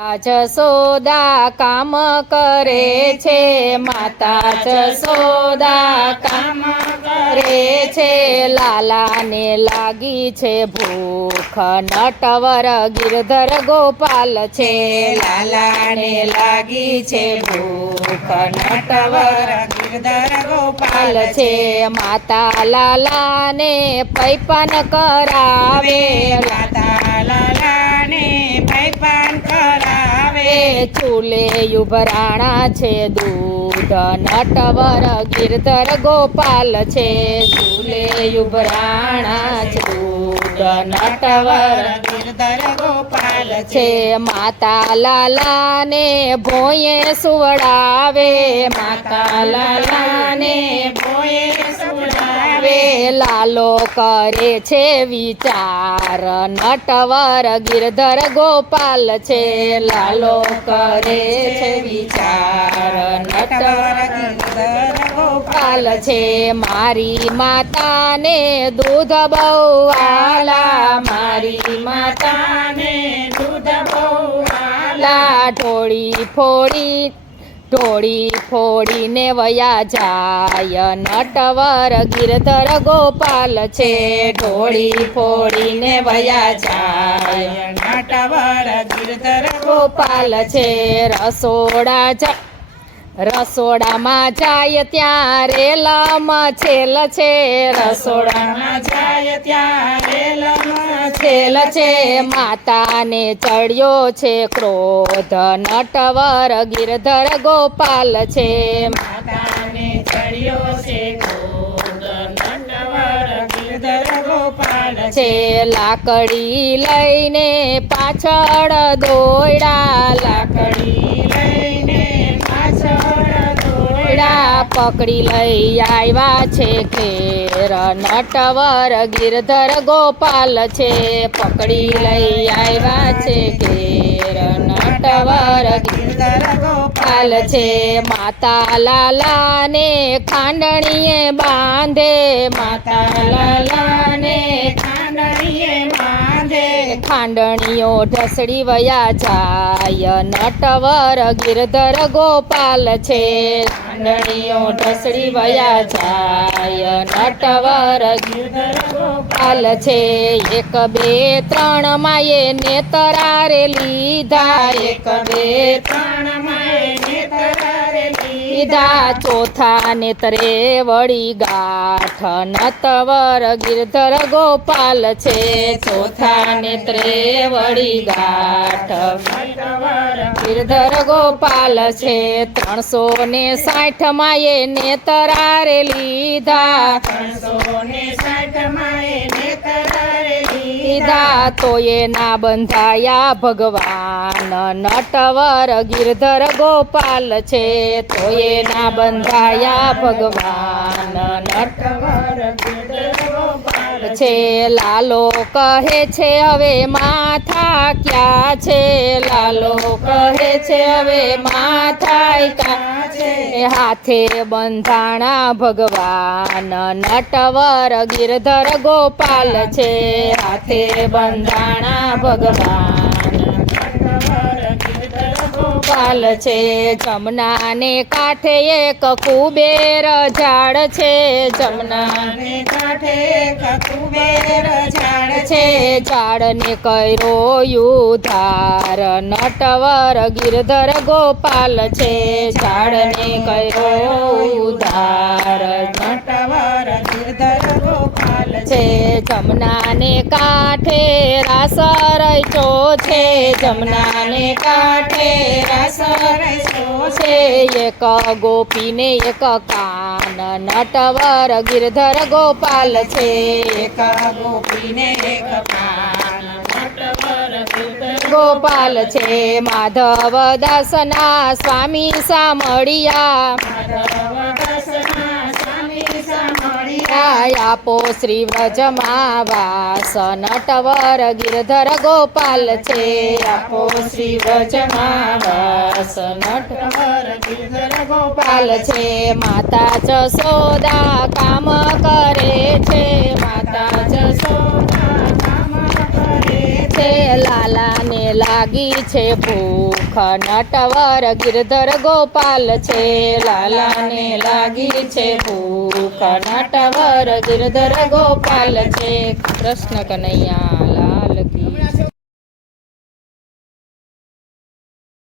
જશોદા કામ કરે છે, માતા જશોદા કામ કરે છે, લાલાને લાગી છે ભૂખ, નટવર ગિરધર ગોપાલ છે, લાલાને લાગી છે ભૂખ, નટવર ગિરધર ગોપાલ છે, માતા લાલાને પૈપાન કરાવે, માતા લાલાને પૈપાન કરાવે, ચૂલે ઉભરાણા છે દૂધ, નટવર ગિરધર ગોપાલ છે, ચૂલે ઉભરાણા છે દૂધ, નટવર ગિરધર ગોપાલ છે, માતા લાલાને ભોયે સુવડાવે, માતા લાલાને ભોયે સુવડાવે, લાલો કરે છે વિચાર, નટવર ગિરધર ગોપાલ છે, લાલો કરે છે વિચાર, નટવર ગિરધર ગોપાલ છે, મારી માતાને દૂધ બહુ આલા, મારી માતાને દૂધ બહુ લા ઢોળી ફોડીને વયા જાય, નટવર ગિરધર ગોપાલ છે, ઢોળી ફોડીને વયા જાય, નટવર ગિરધર ગોપાલ છે, રસોડામાં જાય ત્યારે છેલ છે, રસોડામાં જાય ત્યારે છેલ છે, માતાને ચડ્યો છે ક્રોધ, નટવર ગિરધર ગોપાલ છે, માતાને ચડ્યો છે ક્રોધ, નટવર ગિરધર ગોપાલ છે, લાકડી લઈને પાછળ દોડ્યા, લાકડી લઈને પાછળ દોડ્યા, પકડી લઈ આવ્યા છે ઘેર, નટવર ગિરધર ગોપાલ છે, પકડી લઈ આવ્યા છે ઘેર, નટવર ગિરધર ગોપાલ છે, માતા લાલાને ખાંડણીએ બાંધે, માતા લાલાને ખાંડણીએ બાંધે, ખાંડણીઓ ઢસડી વયા જાય, નટવર ગિરધર ગોપાલ છે, ખાંડણીઓ ઢસડી વયા જાય, નટવર ગિરધર ગોપાલ છે, એક બે ત્રણ માએ નેતરારે લીધા, એક બે ત્રણ માએ નેતરારે લીધા, ચોથા નેત્રે વળી ગાંઠ, નટવર ગિરધર ગોપાલ છે, ચોથા નેત્રે વળી ગાંઠ, નટવર ગિરધર ગોપાલ છે, 360 માએ નેતરારે લીધા, 360 માએ નેતરારે લીધા, તોય ના બંધાયા ભગવાન, નટવર ગિરધર ગોપાલ છે, તોય ના બંધાયા ભગવાન, નટવર ગિરધર ગોપાલ છે, લાલો કહે છે હવે માથા ક્યાં છે, લાલો કહે છે હવે માથા ક્યાં છે, હાથે બંધાણા ભગવાન, નટવર ગિરધર ગોપાલ છે, હાથે બંધાણા ભગવાન, નટવર ગિરધર ગોપાલ છે, જમનાને કાંઠે એક કુબેર ઝાડ છે, જમનાને કાંઠે કુબેર ઝાડ છે, ઝાડને કર્યો ઉધાર, નટવર ગિરધર ગોપાલ છે, ઝાડને કર્યો ઉધાર, નટવર ગિરધર ગોપાલ છે, જમનાને કાંઠે રાસ રચ્યો છે, જમનાને કાંઠે રાસ રચ્યો છે, એક ગોપીને એક કાન, નટવર ગિરધર ગોપાલ છે, એક ગોપીને એક કાન, નટવર ગિરધર ગોપાલ છે, માધવ દાસના સ્વામી સામળિયા, માધવદાસના સ્વામી સામળિયા, આપો શ્રી વ્રજમાં વાસ, નટવર ગિરધર ગોપાલ છે, આપો શ્રી વ્રજમાં વાસ, નટવર ગિરધર ગોપાલ ગોપાલ છે, માતા જશોદા કામ કરે છે, માતા જશોદા કામ કરે છે, લાલા લાલાને લાગી છે ભૂખ નટવર ગિરધર ગોપાલ છે લાલાને લાગી છે ભૂખ નટવર ગિરધર ગોપાલ છે કૃષ્ણ કનૈયા